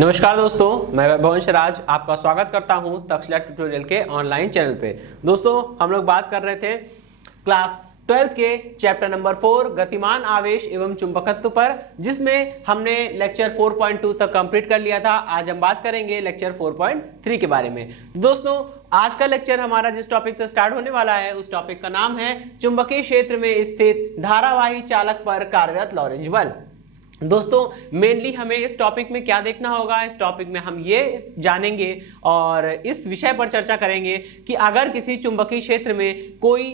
नमस्कार दोस्तों, मैं वैभवंश राज आपका स्वागत करता हूं तक्षशिला ट्यूटोरियल के ऑनलाइन चैनल पे। दोस्तों, हम लोग बात कर रहे थे क्लास 12th के चैप्टर नंबर 4 गतिमान आवेश एवं चुंबकत्व पर, जिसमें हमने लेक्चर 4.2 तक कंप्लीट कर लिया था। आज हम बात करेंगे लेक्चर 4.3 के बारे में। दोस्तों, आज का लेक्चर हमारा जिस टॉपिक से स्टार्ट होने वाला है उस टॉपिक का नाम है चुंबकीय क्षेत्र में स्थित धारावाही चालक पर कार्यरत लॉरेंज बल। दोस्तों, मेनली हमें इस टॉपिक में क्या देखना होगा, इस टॉपिक में हम ये जानेंगे और इस विषय पर चर्चा करेंगे कि अगर किसी चुंबकीय क्षेत्र में कोई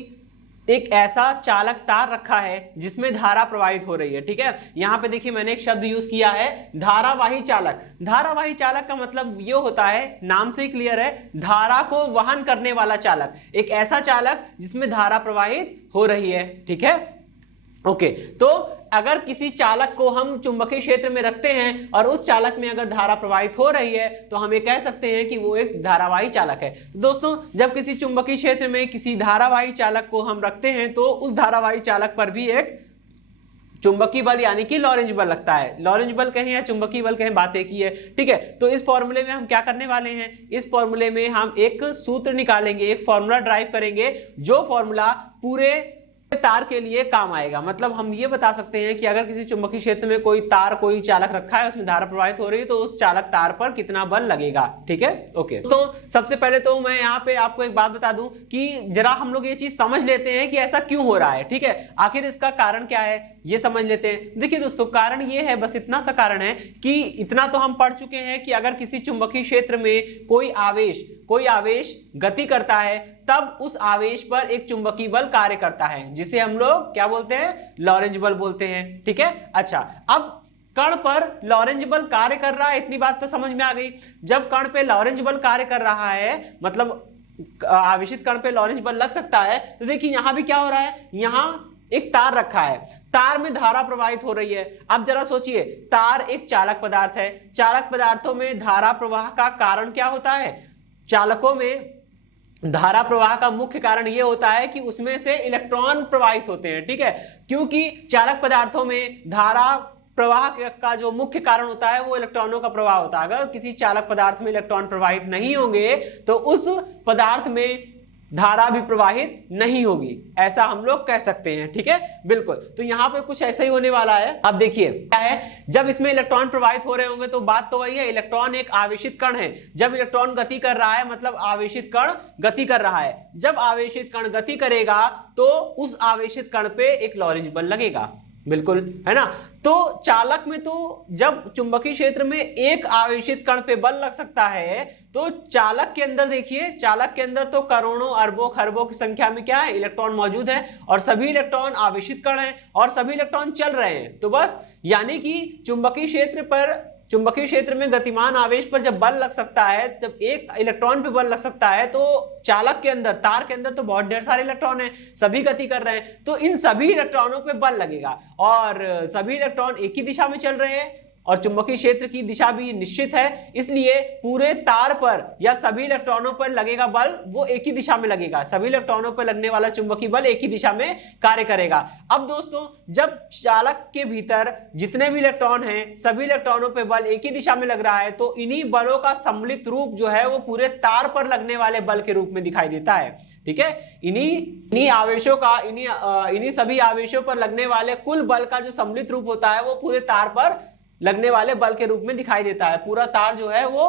एक ऐसा चालक तार रखा है जिसमें धारा प्रवाहित हो रही है। ठीक है, यहां पे देखिए मैंने एक शब्द यूज किया है धारावाही चालक। धारावाही चालक का मतलब ये होता है, नाम से ही क्लियर है, धारा को वहन करने वाला चालक। एक ऐसा चालक जिसमें धारा प्रवाहित हो रही है। ठीक है, ओके। तो अगर किसी चालक को हम चुंबकीय क्षेत्र में रखते हैं और उस चालक में अगर धारा प्रवाहित हो रही है तो हम ये कह सकते हैं कि वो एक धारावाही चालक है। दोस्तों, जब किसी चुंबकीय क्षेत्र में किसी धारावाही चालक को हम रखते हैं तो उस धारावाही चालक पर भी एक चुंबकीय बल यानी कि लॉरेंज बल लगता है। लॉरेंज बल कहें या चुंबकीय बल कहें, बात एक ही है। ठीक है, तो इस फॉर्मूले में हम क्या करने वाले हैं, इस फॉर्मूले में हम एक सूत्र निकालेंगे, एक फॉर्मूला ड्राइव करेंगे, जो फॉर्मूला पूरे तार के लिए काम आएगा। मतलब हम ये बता सकते हैं कि अगर किसी चुंबकीय क्षेत्र में कोई तार, कोई चालक रखा है, उसमें धारा प्रवाहित हो रही है, तो उस चालक तार पर कितना बल लगेगा। ठीक है, ओके। तो सबसे पहले तो मैं यहाँ पे आपको एक बात बता दूं कि जरा हम लोग ये चीज समझ लेते हैं कि ऐसा क्यों हो रहा है। ठीक है, आखिर इसका कारण क्या है ये समझ लेते हैं। देखिए दोस्तों, कारण ये है, बस इतना सा कारण है कि इतना तो हम पढ़ चुके हैं कि अगर किसी चुंबकीय क्षेत्र में कोई आवेश गति करता है तब उस आवेश पर एक चुंबकीय बल कार्य करता है, जिसे हम लोग क्या बोलते हैं, लॉरेंज बल बोलते हैं। ठीक है, अच्छा, अब कण पर लॉरेंज बल कार्य कर रहा है, इतनी बात तो समझ में आ गई। जब कण पे लॉरेंज बल कार्य कर रहा है, मतलब आवेशित कण पे लॉरेंज बल लग सकता है, तो देखिए यहां भी क्या हो रहा है, यहां एक तार रखा है, तार में धारा प्रवाहित हो रही है। अब जरा सोचिए, तार एक चालक पदार्थ है, चालक पदार्थों में धारा प्रवाह का कारण क्या होता है, चालकों में धारा प्रवाह का मुख्य कारण यह होता है कि उसमें से इलेक्ट्रॉन प्रवाहित होते हैं। ठीक है, क्योंकि चालक पदार्थों में धारा प्रवाह का जो मुख्य कारण होता है वो इलेक्ट्रॉनों का प्रवाह होता है। अगर किसी चालक पदार्थ में इलेक्ट्रॉन प्रवाहित नहीं होंगे तो उस पदार्थ में धारा भी प्रवाहित नहीं होगी, ऐसा हम लोग कह सकते हैं। ठीक है, बिल्कुल। तो यहां पे कुछ ऐसा ही होने वाला है। अब देखिए क्या है, जब इसमें इलेक्ट्रॉन प्रवाहित हो रहे होंगे तो बात तो वही है, इलेक्ट्रॉन एक आवेशित कण है। जब इलेक्ट्रॉन गति कर रहा है मतलब आवेशित कण गति कर रहा है, जब आवेशित कण गति करेगा तो उस आवेशित कण पे एक लॉरेंज बल लगेगा, बिल्कुल, है ना। तो चालक में तो जब चुंबकीय क्षेत्र में एक आवेशित कण पे बल लग सकता है, तो चालक के अंदर देखिए, चालक के अंदर तो करोड़ों अरबों खरबों की संख्या में क्या है, इलेक्ट्रॉन मौजूद है, और सभी इलेक्ट्रॉन आवेशित कण हैं और सभी इलेक्ट्रॉन चल रहे हैं। तो बस यानी कि चुंबकीय क्षेत्र में गतिमान आवेश पर जब बल लग सकता है, जब एक इलेक्ट्रॉन पे बल लग सकता है, तो चालक के अंदर, तार के अंदर तो बहुत ढेर सारे इलेक्ट्रॉन हैं, सभी गति कर रहे हैं, तो इन सभी इलेक्ट्रॉनों पे बल लगेगा और सभी इलेक्ट्रॉन एक ही दिशा में चल रहे हैं और चुंबकीय क्षेत्र की दिशा भी निश्चित है, इसलिए पूरे तार पर या सभी इलेक्ट्रॉनों पर लगेगा बल वो एक ही दिशा में लगेगा। सभी इलेक्ट्रॉनों पर लगने वाला चुंबकीय बल एक ही दिशा में कार्य करेगा। अब दोस्तों, जब चालक के भीतर जितने भी इलेक्ट्रॉन हैं, सभी इलेक्ट्रॉनों पर बल एक ही दिशा में लग रहा है, तो इन्हीं बलों का सम्मिलित रूप जो है वो पूरे तार पर लगने वाले बल के रूप में दिखाई देता है। ठीक है, इन्हीं आवेशों का, इन्हीं सभी आवेशों पर लगने वाले कुल बल का जो सम्मिलित रूप होता है वो पूरे तार पर लगने वाले बल के रूप में दिखाई देता है। पूरा तार जो है वो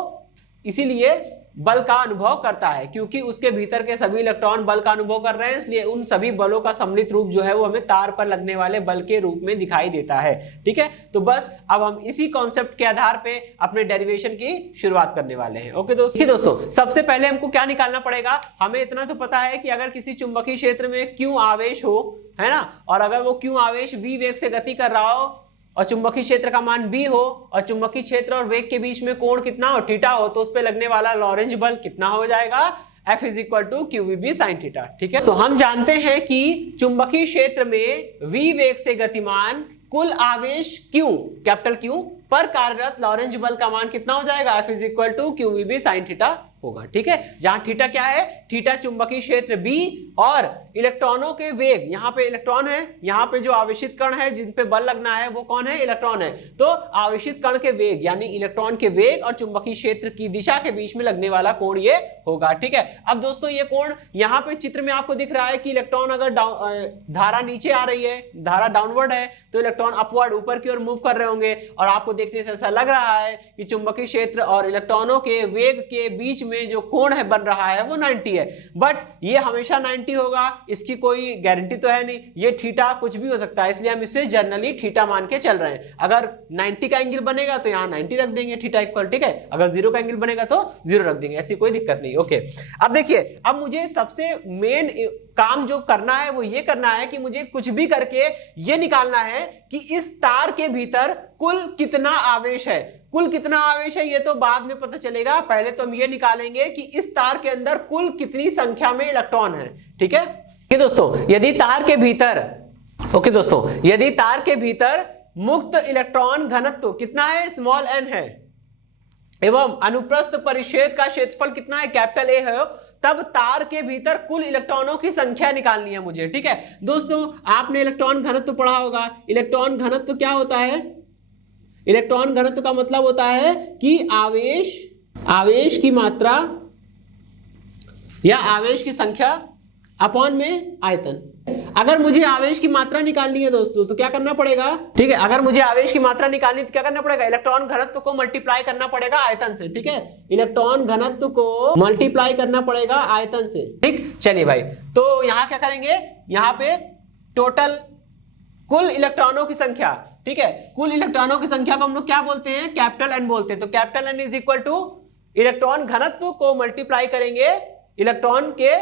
इसीलिए बल का अनुभव करता है, क्योंकि उसके भीतर के सभी इलेक्ट्रॉन बल का अनुभव कर रहे हैं, इसलिए उन सभी बलों का सम्मिलित रूप जो है वो हमें तार पर लगने वाले बल के रूप में दिखाई देता है। ठीक है, तो बस अब हम इसी कॉन्सेप्ट के आधार पे अपने डेरिवेशन की शुरुआत करने वाले हैं। ओके दोस्तों, सबसे पहले हमको क्या निकालना पड़ेगा, हमें इतना तो पता है कि अगर किसी चुंबकीय क्षेत्र में क्यू आवेश हो, है ना, और अगर वो क्यू आवेश v वेग से गति कर रहा हो और चुंबकीय क्षेत्र का मान b हो और चुंबकीय क्षेत्र और वेग के बीच में कोण कितना हो, थीटा हो, तो उस पे लगने वाला लॉरेंज बल कितना हो जाएगा, F = QVB sin थीटा। ठीक है, तो हम जानते हैं कि चुंबकीय क्षेत्र में v वेग से गतिमान कुल आवेश Q, कैपिटल Q पर कार्यरत लॉरेंज बल का मान कितना हो जाएगा, F = QVB sin थीटा होगा। ठीक है, जहां थीटा क्या है, थीटा चुंबकीय क्षेत्र B और इलेक्ट्रॉनों के वेग, यहाँ पे इलेक्ट्रॉन है, यहाँ पे जो आवेशित कण है जिन पे बल लगना है वो कौन है, इलेक्ट्रॉन है। तो आवेशित कण के वेग यानी इलेक्ट्रॉन के वेग और चुंबकीय क्षेत्र की दिशा के बीच में लगने वाला कोण ये होगा, ठीक है। अब दोस्तों ये कोण यहाँ पे चित्र में आपको दिख रहा है कि इलेक्ट्रॉन अगर धारा नीचे आ रही है, धारा डाउनवर्ड है, तो इलेक्ट्रॉन अपवर्ड ऊपर की ओर मूव कर रहे होंगे, और आपको देखने से ऐसा लग रहा है कि चुंबकीय क्षेत्र और इलेक्ट्रॉनों के वेग के बीच में जो कोण है बन रहा है वो 90 है। बट ये हमेशा 90 होगा इसकी कोई गारंटी तो है नहीं, ये थीटा कुछ भी हो सकता है, इसलिए हम इसे जनरली थीटा मान के चल रहे हैं। अगर 90 का एंगल बनेगा तो यहाँ 90 रख देंगे थीटा इक्वल, ठीक है। अगर 0 का एंगल बनेगा तो 0 रख देंगे, ऐसी कोई दिक्कत नहीं, ओके। अब देखिए, अब मुझे सबसे मेन काम जो करना है वो ये करना है कि मुझे कुछ भी करके ये निकालना है कि इस तार के भीतर कुल कितना आवेश है। कुल कितना आवेश है ये तो बाद में पता चलेगा, पहले तो हम ये निकालेंगे कि इस तार के अंदर कुल कितनी संख्या में इलेक्ट्रॉन है, ठीक है। कि दोस्तों यदि तार के भीतर, ओके दोस्तों, यदि तार के भीतर मुक्त इलेक्ट्रॉन घनत्व कितना है, स्मॉल n है, एवं अनुप्रस्थ परिच्छेद का क्षेत्रफल कितना है, कैपिटल A है, तब तार के भीतर कुल इलेक्ट्रॉनों की संख्या निकालनी है मुझे, ठीक है। दोस्तों आपने इलेक्ट्रॉन घनत्व पढ़ा होगा। इलेक्ट्रॉन घनत्व क्या होता है, इलेक्ट्रॉन घनत्व का मतलब होता है कि आवेश की मात्रा या आवेश की संख्या अपॉन में आयतन। अगर मुझे आवेश की मात्रा निकालनी है दोस्तों तो क्या करना पड़ेगा, ठीक है, अगर मुझे आवेश की मात्रा निकालनी तो क्या करना पड़ेगा, इलेक्ट्रॉन घनत्व को मल्टीप्लाई करना पड़ेगा आयतन से, ठीक है। इलेक्ट्रॉन घनत्व को मल्टीप्लाई करना पड़ेगा आयतन से, ठीक। चलिए भाई, तो यहां क्या करेंगे, यहां पे टोटल कुल इलेक्ट्रॉनों की संख्या, ठीक है, कुल इलेक्ट्रॉनों की संख्या को हम लोग क्या बोलते हैं, कैपिटल एन बोलते हैं। तो capital N is equal to electron घनत्व को मल्टीप्लाई करेंगे इलेक्ट्रॉन के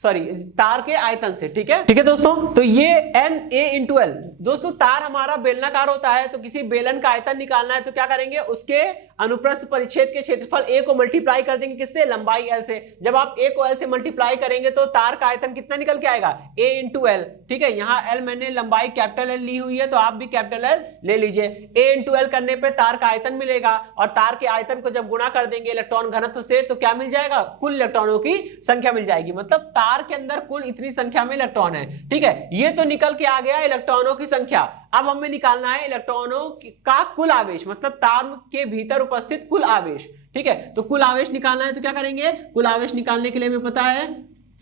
तार के आयतन से, ठीक है, ठीक है दोस्तों। तो ये Na/L, दोस्तों तार हमारा बेलनाकार होता है, तो किसी बेलन का आयतन निकालना है तो क्या करेंगे, उसके अनुप्रस्थ परिच्छेद के क्षेत्रफल A को मल्टीप्लाई कर देंगे किससे, लंबाई L से। जब आप A को L से मल्टीप्लाई करेंगे तो तार का आयतन कितना निकल के आएगा, A/L, ठीक है। यहाँ L मैंने लंबाई कैपिटल L ली हुई है तो आप भी कैपिटल L ले लीजिए। A/L करने पे तार का आयतन मिलेगा, और तार के आयतन को जब गुणा कर देंगे इलेक्ट्रॉन घनत्व से तो क्या मिल जाएगा, कुल इलेक्ट्रॉनों की संख्या मिल जाएगी। मतलब तार के अंदर कुल इतनी संख्या में इलेक्ट्रॉन है, ठीक है। ये तो निकल के आ गया इलेक्ट्रॉनों की संख्या। अब हमें निकालना है इलेक्ट्रॉनों का कुल आवेश, मतलब तार के भीतर उपस्थित कुल आवेश, ठीक है। तो कुल आवेश निकालना है तो क्या करेंगे, कुल आवेश निकालने के लिए हमें पता है,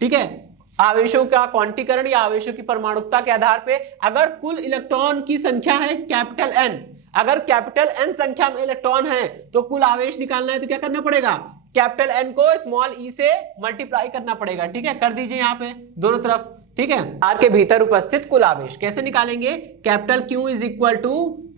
ठीक है, आवेशों का क्वांटीकरण या आवेशों की परमाणुकता के आधार पे अगर कुल इलेक्ट्रॉन की संख्या है कैपिटल N, अगर कैपिटल N संख्या में इलेक्ट्रॉन है तो कुल आवेश निकालना है तो क्या करना पड़ेगा, कैपिटल N को स्मॉल e से मल्टीप्लाई करना पड़ेगा, ठीक है। कर दीजिए यहाँ पे दोनों तरफ, ठीक है। तार के भीतर उपस्थित कुल आवेश कैसे निकालेंगे, capital Q is equal to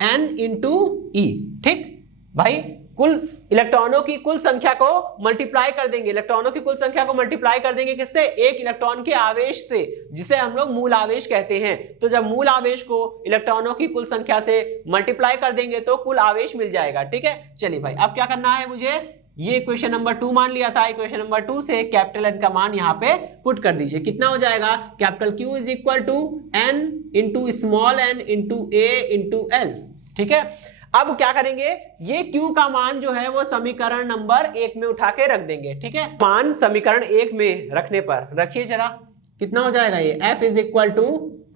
N into E, ठीक भाई। कुल इलेक्ट्रॉनों की कुल संख्या को मल्टीप्लाई कर देंगे, इलेक्ट्रॉनों की कुल संख्या को मल्टीप्लाई कर देंगे किससे, एक इलेक्ट्रॉन के आवेश से, जिसे हम लोग मूल आवेश कहते हैं। तो जब मूल आवेश को इलेक्ट्रॉनों की कुल संख्या से मल्टीप्लाई कर देंगे तो कुल आवेश मिल जाएगा, ठीक है। चलिए भाई, अब क्या करना है मुझे, ये इक्वेशन नंबर 2 मान लिया था, इक्वेशन नंबर 2 से कैपिटल N का मान यहाँ पे पुट कर दीजिए। कितना हो जाएगा, capital Q is equal to N into small n into A into L, ठीक है। अब क्या करेंगे, ये Q का मान जो है वो समीकरण नंबर 1 में उठा के रख देंगे, ठीक है। मान समीकरण 1 में रखने पर रखिए जरा, कितना हो जाएगा ये, F is equal to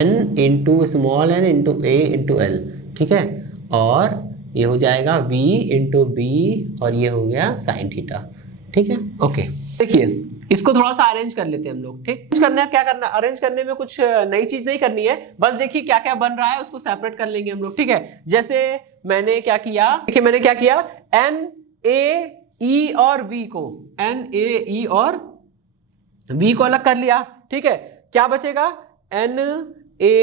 N into small n into A into L, ठीक है। और ये हो जाएगा V इंटू B और ये हो गया साइन थीटा, ठीक है, ओके। देखिए इसको थोड़ा सा अरेंज कर लेते हैं हम लोग, ठीक। करना क्या करना, अरेंज करने में कुछ नई चीज नहीं करनी है, बस देखिए क्या क्या बन रहा है उसको सेपरेट कर लेंगे हम लोग, ठीक है। जैसे मैंने क्या किया, देखिए मैंने क्या किया, N A E और V को, N A E और V को अलग कर लिया, ठीक है। क्या बचेगा, N A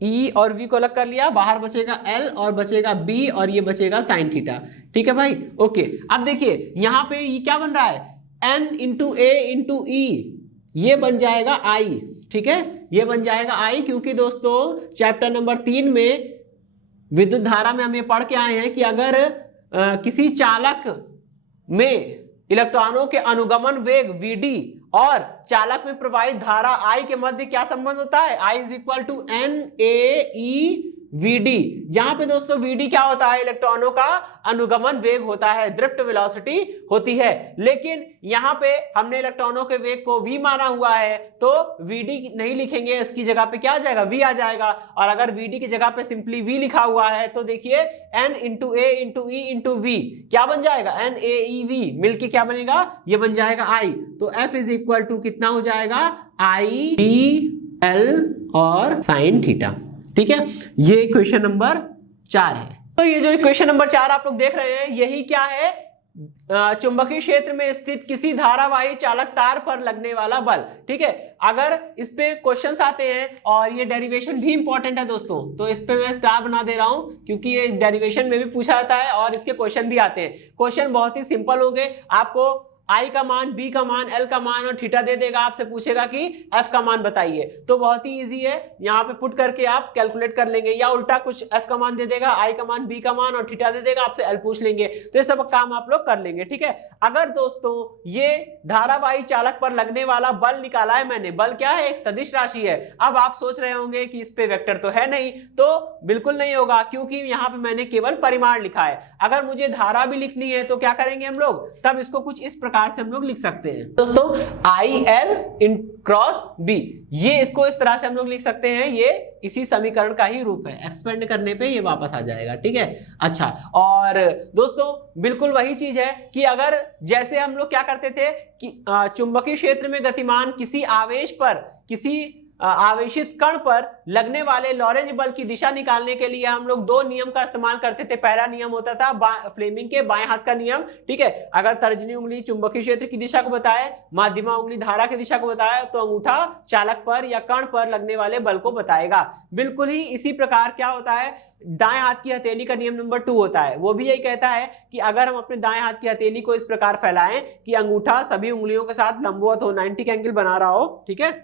E और V को अलग कर लिया, बाहर बचेगा L और बचेगा B और ये बचेगा साइन थीटा, ठीक है भाई, ओके। अब देखिए यहाँ पे ये क्या बन रहा है, N into A into E, ये बन जाएगा I, ठीक है, ये बन जाएगा I, क्योंकि दोस्तों चैप्टर नंबर 3 में विद्युत धारा में हम ये पढ़ के आए हैं कि अगर किसी चालक में इलेक्ट्रॉनों के अनुगमन वेग Vd और चालक में प्रवाहित धारा I के मध्य क्या संबंध होता है, I is equal to N A E vd। यहां पे दोस्तों vd क्या होता है, इलेक्ट्रॉनों का अनुगमन वेग होता है, ड्रिफ्ट वेलोसिटी होती है। लेकिन यहां पे हमने इलेक्ट्रॉनों के वेग को v माना हुआ है, तो vd नहीं लिखेंगे, इसकी जगह पे क्या आ जाएगा, v आ जाएगा। और अगर vd की जगह पे सिंपली v लिखा हुआ है तो देखिए n into a into e into v क्या बन जाएगा, n a e v मिलके क्या बनेगा, ये बन जाएगा I। तो F इज इक्वल टू कितना हो जाएगा, I d l और साइन थीटा। ठीक है, ये क्वेश्चन नंबर 4 है। तो ये जो क्वेश्चन नंबर 4 आप लोग देख रहे हैं, यही क्या है, चुंबकीय क्षेत्र में स्थित किसी धारावाही चालक तार पर लगने वाला बल। ठीक है, अगर इस पे क्वेश्चंस आते हैं और ये डेरिवेशन भी इंपॉर्टेंट है दोस्तों, तो इस पे मैं स्टार बना दे रहा हूं क्योंकि ये डेरिवेशन में भी पूछा जाता है और इसके क्वेश्चन भी आते हैं। क्वेश्चन बहुत ही सिंपल होंगे, आपको I का मान, B का मान, L का मान और थीटा दे देगा, आपसे पूछेगा कि F का मान बताइए, तो बहुत ही इजी है, यहाँ पे पुट करके आप कैलकुलेट कर लेंगे। या उल्टा कुछ F का मान दे देगा, I का मान, B का मान और थीटा दे देगा, आपसे L पूछ लेंगे, तो ये सब काम आप लोग कर लेंगे। ठीक है, अगर दोस्तों ये धारावाही चालक पर लगने वाला बल निकाला है मैंने, बल क्या है, एक सदिश राशि है। अब आप सोच रहे होंगे कि इस पे वेक्टर तो है नहीं, तो बिल्कुल नहीं होगा, क्योंकि यहाँ पे मैंने केवल परिमाण लिखा है। अगर मुझे धारा भी लिखनी है तो क्या करेंगे हम लोग, तब इसको कुछ इस प्रकार से हम लोग लिख सकते हैं दोस्तों, IL इन क्रॉस B, ये इसको इस तरह से हम लोग लिख सकते हैं, ये इसी समीकरण का ही रूप है, एक्सपेंड करने पे ये वापस आ जाएगा। ठीक है, अच्छा, और दोस्तों बिल्कुल वही चीज है कि अगर जैसे हम लोग क्या करते थे कि चुंबकीय क्षेत्र में गतिमान किसी आवेश पर, किसी आवेशित कण पर लगने वाले लॉरेंज बल की दिशा निकालने के लिए हम लोग दो नियम का इस्तेमाल करते थे। पहला नियम होता था फ्लेमिंग के बाएं हाथ का नियम। ठीक है, अगर तर्जनी उंगली चुंबकीय क्षेत्र की दिशा को बताए, माध्यमा उंगली धारा की दिशा को बताए, तो अंगूठा चालक पर या कण पर लगने वाले बल को बताएगा। बिल्कुल ही इसी प्रकार क्या होता है, दाएं हाथ की हथेली का नियम नंबर 2 होता है, वो भी यही कहता है कि अगर हम अपने दाएं हाथ की हथेली को इस प्रकार फैलाएं कि अंगूठा सभी उंगलियों के साथ लंबवत हो, 90 का एंगल बना रहा हो, ठीक है,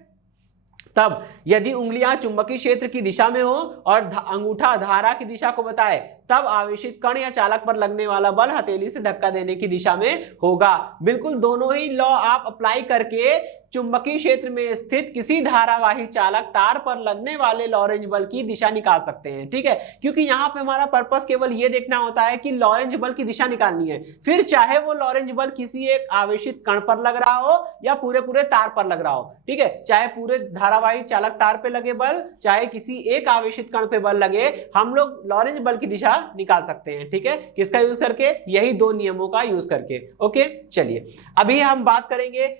तब यदि उंगलियां चुंबकीय क्षेत्र की दिशा में हो और अंगूठा धारा की दिशा को बताए, तब आवेशित कण या चालक पर लगने वाला बल हथेली से धक्का देने की दिशा में होगा। बिल्कुल दोनों ही लॉ आप अप्लाई करके चुंबकीय क्षेत्र में स्थित किसी धारावाही चालक तार पर लगने वाले लॉरेंज बल की दिशा निकाल सकते हैं। ठीक है, क्योंकि यहाँ पे हमारा पर्पस केवल ये देखना होता है कि लॉरेंज बल की दिशा निकालनी है, फिर चाहे वो लॉरेंज बल किसी एक आवेशित कण पर लग रहा हो या पूरे पूरे तार पर लग रहा हो। ठीक है, चाहे पूरे धारावाही चालक तार पे लगे बल, चाहे किसी एक आवेशित कण पे बल लगे, हम लोग लॉरेंज बल की दिशा निकाल सकते हैं। ठीक है, किसका यूज करके, यही दो नियमों का यूज करके। ओके, चलिए अभी हम बात करेंगे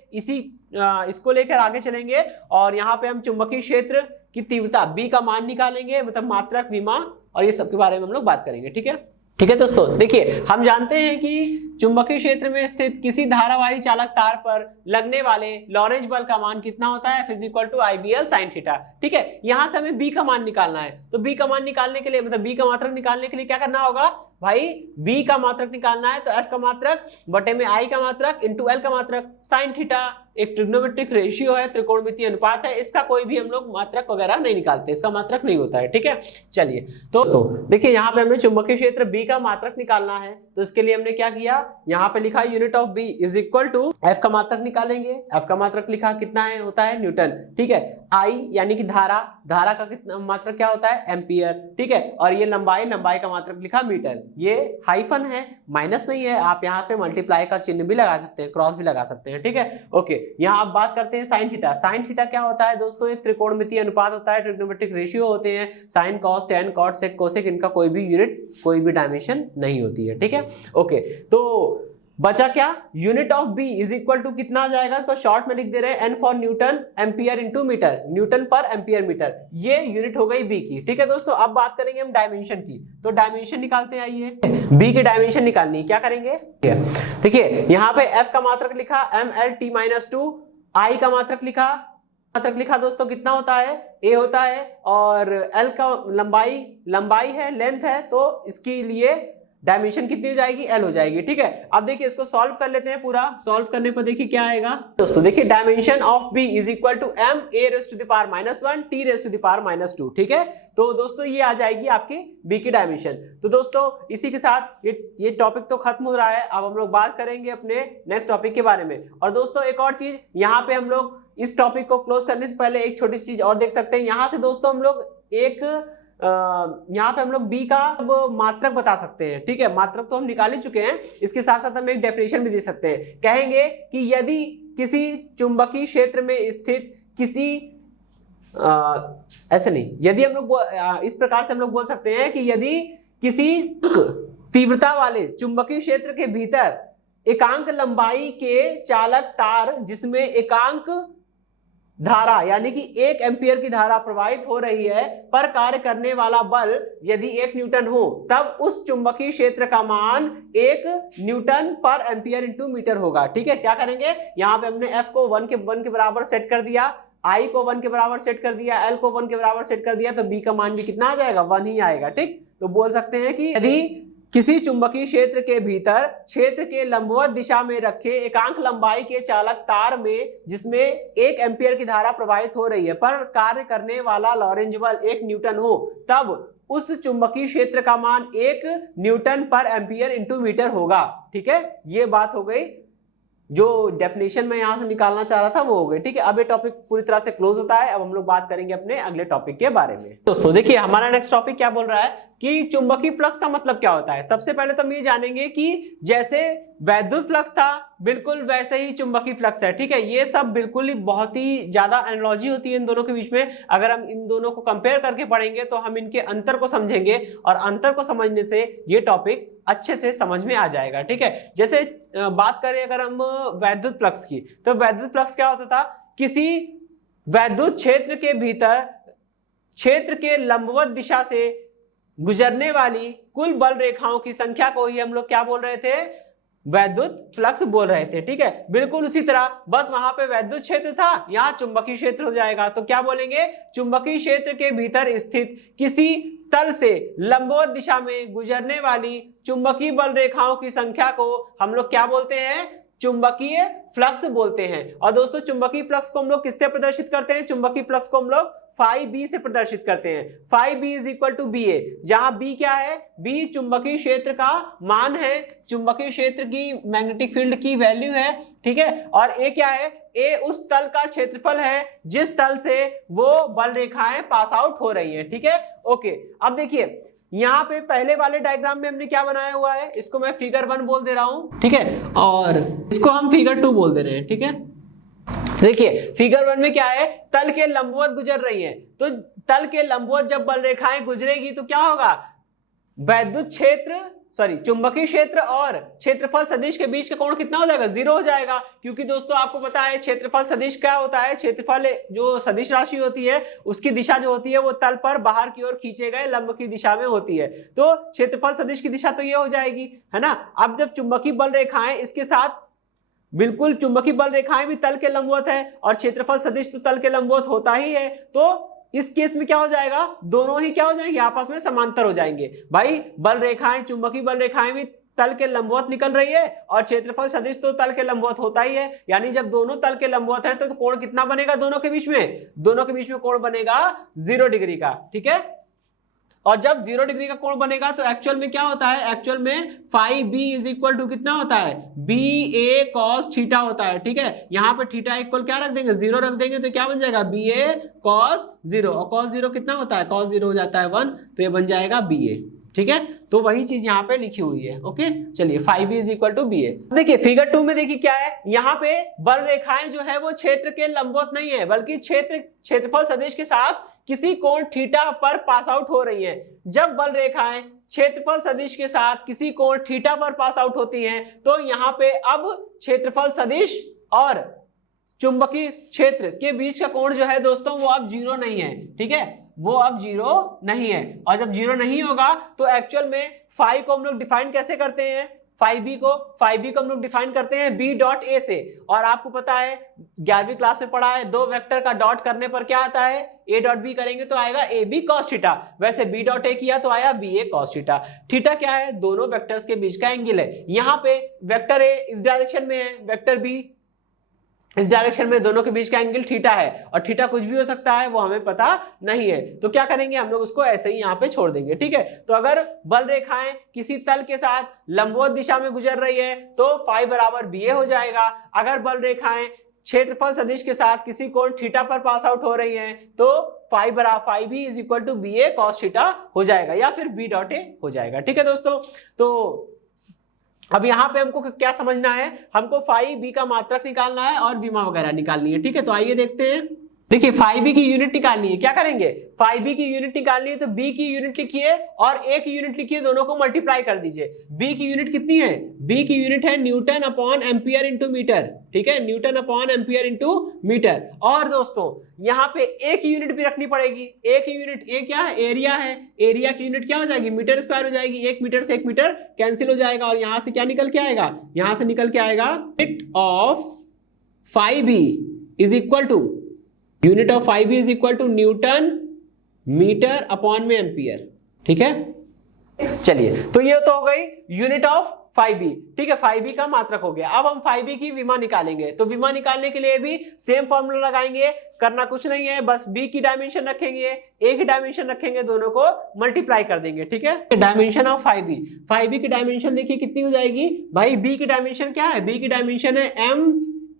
इसको लेकर आगे चलेंगे और यहाँ पे हम चुंबकीय क्षेत्र की तीव्रता B का मान निकालेंगे, मतलब मात्रक, विमा और ये सब के बारे में हम लोग बात करेंगे। ठीक है, ठीक है दोस्तों, देखिए हम जानते हैं कि चुंबकीय क्षेत्र में स्थित किसी धारावाही चालक तार पर लगने वाले लॉरेंज बल का मान कितना होता है, F is equal to IBL sin theta. ठीक है, यहां से हमें B का मान निकालना है, तो B का मान निकालने के लिए, मतलब B का मात्रक निकालने के लिए क्या करना होगा भाई, B का मात्रक निकालना है तो F का मात्रक बटे में I का मात्रक इंटू L का मात्रक sin थीटा। एक ट्रिग्नोमेट्रिक रेशियो है, त्रिकोणमितीय अनुपात है, इसका कोई भी हम लोग मात्रक वगैरह नहीं निकालते, इसका मात्रक नहीं होता है। ठीक है, चलिए दोस्तों देखिए यहाँ पे हमें चुंबकीय क्षेत्र B का मात्रक निकालना है, तो इसके लिए हमने क्या किया, यहाँ पे लिखा unit of B is equal to F का मात्रक निकालेंगे। F का मात्रक लिखा कितना है, होता है न्यूटन। ठीक है, I यानी कि धारा का कितना मात्रक क्या होता है, एम्पियर। ठीक है, और ये लंबाई का मात्रक लिखा मीटर। ये हाइफन है, माइनस नहीं है, आप यहाँ पे मल्टीप्लाई का चिन्ह भी लगा सकते हैं, क्रॉस भी लगा सकते हैं। ठीक है, ओके, यहाँ आप बात करते हैं साइन थीटा। साइन थीटा क्या होता है दोस्तों, एक त्रिकोणमितीय अनुपात होता है, ट्रिग्नोमेट्रिक रेशियो होते हैं, साइन, कॉस, टैन, कॉट, सेक, कोसेक, इनका कोई भी यूनिट, कोई भी डायमेंशन नहीं होती है। ठीक है, ओके, तो बचा क्या, unit of B is equal to कितना आ जाएगा, इसको शॉर्ट में लिख दे रहे हैं, N for newton ampere into metre, newton पर एम्पियर मीटर, ये यूनिट हो गई B की। ठीक है दोस्तों, अब बात करेंगे हम डायमेंशन की, तो डायमेंशन निकालते हैं। आइए B की डायमेंशन निकालनी, क्या करेंगे, देखिए यहाँ पे F का मात्रक लिखा MLT-2, I का मात्रक लिखा दोस्तों कितना होता है, A होता है, और L का लंबाई है, लेंथ है, तो इसके लिए डायमेंशन कितनी हो जाएगी, L हो जाएगी। ठीक है, अब देखिए इसको सॉल्व कर लेते हैं पूरा। सॉल्व करने पर देखिए क्या आएगा दोस्तों, देखिए dimension of B is equal to M A⁻⁻1 T⁻⁻2। ठीक है, तो दोस्तों ये आ जाएगी आपकी B की डायमेंशन। तो दोस्तों इसी के साथ ये टॉपिक तो खत्म हो रहा है, अब हम लोग बात करेंगे अपने नेक्स्ट टॉपिक के बारे में। और दोस्तों एक और चीज, यहाँ पे हम लोग इस टॉपिक को क्लोज करने से पहले एक छोटी चीज और देख सकते हैं। यहाँ से दोस्तों हम लोग एक यहाँ पे हम लोग बी का मात्रक बता सकते हैं, ठीक है। मात्रक तो हम निकाल ही चुके हैं, इसके साथ साथ हम एक डेफिनेशन भी दे सकते हैं। कहेंगे कि यदि किसी चुंबकीय क्षेत्र में स्थित किसी ऐसे नहीं, यदि हम लोग इस प्रकार से हम लोग बोल सकते हैं कि यदि किसी तीव्रता वाले चुंबकीय क्षेत्र के भीतर एकांक लंबाई के चालक तार जिसमें एकांक धारा यानी कि 1 एम्पियर की धारा प्रवाहित हो रही है पर कार्य करने वाला बल यदि 1 न्यूटन हो, तब उस चुंबकीय क्षेत्र का मान 1 न्यूटन पर एम्पियर इंटू मीटर होगा, ठीक है। क्या करेंगे, यहाँ पे हमने F को 1 के बराबर सेट कर दिया, I को 1 के बराबर सेट कर दिया, L को 1 के बराबर सेट कर दिया, तो B का मान भी कितना आ जाएगा, 1 ही आएगा, ठीक। तो बोल सकते हैं कि यदि किसी चुंबकीय क्षेत्र के भीतर क्षेत्र के लंबवत दिशा में रखे एकांक लंबाई के चालक तार में जिसमें 1 एम्पियर की धारा प्रवाहित हो रही है पर कार्य करने वाला लॉरेंज बल 1 न्यूटन हो, तब उस चुंबकीय क्षेत्र का मान 1 न्यूटन पर एम्पियर इंटू मीटर होगा, ठीक है। ये बात हो गई, जो डेफिनेशन में यहां से निकालना चाह रहा था वो हो गई, ठीक है। अब ये टॉपिक पूरी तरह से क्लोज होता है। अब हम लोग बात करेंगे अपने अगले टॉपिक के बारे में। दोस्तों देखिए, हमारा नेक्स्ट टॉपिक क्या बोल रहा है कि चुंबकीय फ्लक्स का मतलब क्या होता है। सबसे पहले तो हम ये जानेंगे कि जैसे वैद्युत फ्लक्स था बिल्कुल वैसे ही चुंबकीय फ्लक्स है, ठीक है। ये सब बिल्कुल ही बहुत ही ज्यादा एनालॉजी होती है इन दोनों के बीच में। अगर हम इन दोनों को कंपेयर करके पढ़ेंगे तो हम इनके अंतर को समझेंगे और अंतर को समझने से ये टॉपिक अच्छे से समझ में आ जाएगा, ठीक है। जैसे बात करें अगर हम वैद्युत फ्लक्स की, तो वैद्युत फ्लक्स क्या होता था, किसी वैद्युत क्षेत्र के भीतर क्षेत्र के लंबवत दिशा से गुजरने वाली कुल बल रेखाओं की संख्या को ही हम लोग क्या बोल रहे थे, वैद्युत फ्लक्स बोल रहे थे, ठीक है। बिल्कुल उसी तरह बस वहां पे वैद्युत क्षेत्र था, यहाँ चुंबकीय क्षेत्र हो जाएगा, तो क्या बोलेंगे, चुंबकीय क्षेत्र के भीतर स्थित किसी तल से लंबवत दिशा में गुजरने वाली चुंबकीय बल रेखाओं की संख्या को हम लोग क्या बोलते हैं, चुंबकीय फ्लक्स बोलते हैं। और दोस्तों चुंबकीय फ्लक्स को हम लोग किससे प्रदर्शित करते हैं, चुंबकीय फ्लक्स को हम लोग फाई बी से प्रदर्शित करते हैं। Phi B is equal to B A, जहां बी क्या है, बी चुंबकीय क्षेत्र का मान है, चुंबकीय क्षेत्र की मैग्नेटिक फील्ड की वैल्यू है, ठीक है। और ए क्या है, ए उस तल का क्षेत्रफल है जिस तल से वो बल रेखाएं पास आउट हो रही हैं, ठीक है। ओके, अब देखिए यहाँ पे पहले वाले डायग्राम में हमने क्या बनाया हुआ है, इसको मैं फिगर 1 बोल दे रहा हूं, ठीक है, और इसको हम फिगर 2 बोल दे रहे हैं, ठीक है। देखिए फिगर 1 में क्या है, तल के लंबवत गुजर रही है, तो तल के लंबवत जब बल रेखाएं गुजरेगी तो क्या होगा, वैद्युत क्षेत्र चुंबकीय क्षेत्र और क्षेत्रफल सदिश के बीच का कोण कितना हो जाएगा, 0 हो जाएगा। क्योंकि दोस्तों आपको पता है क्षेत्रफल सदिश क्या होता है, क्षेत्रफल जो सदिश राशि होती है उसकी दिशा जो होती है वो तल पर बाहर की ओर खींचे गए लंब की दिशा में होती है, तो क्षेत्रफल सदिश की दिशा तो ये हो जाएगी, है ना। अब जब चुंबकीय बल रेखाएं इसके साथ बिल्कुल चुंबकीय बल रेखाएं भी तल के लंबवत है और क्षेत्रफल सदिश तो तल के लंबवत होता ही है, तो इस केस में क्या हो जाएगा, दोनों ही क्या हो जाएंगे, आपस में समांतर हो जाएंगे। भाई बल रेखाएं, चुंबकीय बल रेखाएं भी तल के लंबवत निकल रही है और क्षेत्रफल सदिश तो तल के लंबवत होता ही है, यानी जब दोनों तल के लंबवत है तो कोण कितना बनेगा दोनों के बीच में कोण बनेगा 0 डिग्री का, ठीक है। और जब 0 डिग्री का कोण बनेगा तो एक्चुअल में क्या होता है, एक्चुअल में phi B is equal to कितना होता है, बी ए कॉस थीटा होता है, ठीक है। यहाँ पे थीटा इक्वल क्या रख देंगे, 0 रख देंगे तो क्या बन जाएगा, बी ए कॉस 0, और कॉस 0 कितना होता है, कॉस 0 हो जाता है 1, तो ये बन जाएगा बी ए, ठीक है। तो वही चीज यहाँ पे लिखी हुई है, ओके। चलिए phi B is equal to B A. देखिए फिगर 2 में देखिए क्या है, यहाँ पे बल रेखाएं जो है वो क्षेत्र के लंबवत नहीं है बल्कि क्षेत्रफल सदिश के साथ किसी कोण थीटा पर पास आउट हो रही हैं। जब बल रेखाएं क्षेत्रफल सदिश के साथ किसी कोण थीटा पर पास आउट होती हैं तो यहाँ पे अब क्षेत्रफल सदिश और चुंबकीय क्षेत्र के बीच का कोण जो है दोस्तों वो अब 0 नहीं है, ठीक है, वो अब 0 नहीं है। और जब 0 नहीं होगा तो एक्चुअल में फाई को हम लोग डिफाइन कैसे करते हैं, फाई बी को हम लोग डिफाइन करते हैं बी डॉट ए से। और आपको पता है 11वीं क्लास में पढ़ा है, 2 वेक्टर का डॉट करने पर क्या आता है, ए डॉट बी करेंगे तो आएगा ए बी कॉस थीटा, वैसे बी डॉट ए किया तो आया B A cos theta. Theta क्या है, दोनों वेक्टर्स के बीच का एंगल है। यहाँ पे वेक्टर ए इस डायरेक्शन में है, वेक्टर बी इस डायरेक्शन में, दोनों के बीच का एंगल थीटा है और थीटा कुछ भी हो सकता है वो हमें पता नहीं है, तो क्या करेंगे हम लोग उसको ऐसे ही यहाँ पे छोड़ देंगे, ठीक है। तो अगर बल रेखाएं किसी तल के साथ लंबवत दिशा में गुजर रही है तो फाई बराबर बी ए हो जाएगा। अगर बल रेखाएं क्षेत्रफल सदिश के साथ किसी कोण थीटा पर पास आउट हो रही हैं तो phi B is equal to B A cos theta हो जाएगा या फिर बी डॉट ए हो जाएगा। ठीक है दोस्तों, तो अब यहाँ पे हमको क्या समझना है, हमको फाइव बी का मात्रक निकालना है और विमा वगैरह निकालनी है। ठीक है, तो आइए देखते हैं। देखिए फाइव बी की यूनिट निकालनी है, क्या करेंगे, फाइव बी की यूनिट निकालनी है तो बी की यूनिट लिखिए और ए की यूनिट लिखिए, दोनों को मल्टीप्लाई कर दीजिए। बी की यूनिट कितनी है, बी की यूनिट है newton upon ampere into metre. ठीक है, newton upon ampere into metre. और दोस्तों यहाँ पे ए की यूनिट भी रखनी पड़ेगी। ए की यूनिट, ए क्या है, एरिया है, एरिया की यूनिट क्या हो जाएगी, मीटर स्क्वायर हो जाएगी। एक मीटर से एक मीटर कैंसिल हो जाएगा और यहां से क्या निकल के आएगा, यहां से निकल के आएगा unit of phi B is equal to, unit of phi B is equal to newton metre upon में एम्पियर। ठीक है, चलिए तो ये तो हो गई यूनिट ऑफ फाइव बी। ठीक है, फाइव बी का मात्रक हो गया। अब हम फाइव बी की विमा निकालेंगे, तो विमा निकालने के लिए भी सेम फॉर्मूला लगाएंगे, करना कुछ नहीं है, बस बी की डायमेंशन रखेंगे, ए की डायमेंशन रखेंगे, दोनों को मल्टीप्लाई कर देंगे। ठीक है, डायमेंशन ऑफ फाइव बी की डायमेंशन देखिए कितनी हो जाएगी भाई, बी की डायमेंशन क्या है, बी की डायमेंशन है m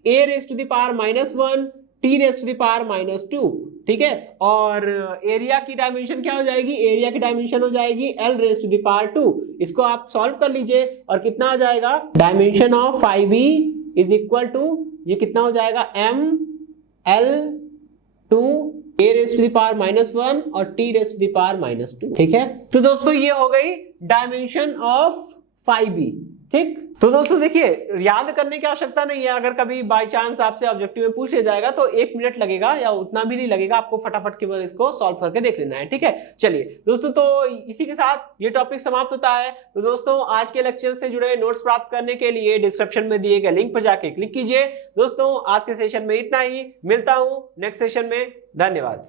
a raise to the power -1 t raise to the power -2। ठीक है, और एरिया की डायमेंशन क्या हो जाएगी, एरिया की डायमेंशन हो जाएगी l raise to the power 2। इसको आप सॉल्व कर लीजिए और कितना आ जाएगा, dimension of 5b is equal to, ये कितना हो जाएगा, m l 2 a raise to the power -1 और t raise to the power -2। ठीक है, तो दोस्तों ये हो गई डायमेंशन ऑफ 5b। ठीक, तो दोस्तों देखिए याद करने की आवश्यकता नहीं है, अगर कभी बाय चांस आपसे ऑब्जेक्टिव में पूछ लिया जाएगा तो 1 मिनट लगेगा या उतना भी नहीं लगेगा, आपको फटाफट केवल इसको सॉल्व करके देख लेना है। ठीक है, चलिए दोस्तों, तो इसी के साथ ये टॉपिक समाप्त होता है। तो दोस्तों आज के लेक्चर से जुड़े नोट्स प्राप्त करने के लिए डिस्क्रिप्शन में दिए गए लिंक पर जाके क्लिक कीजिए। दोस्तों आज के सेशन में इतना ही, मिलता हूं नेक्स्ट सेशन में, धन्यवाद।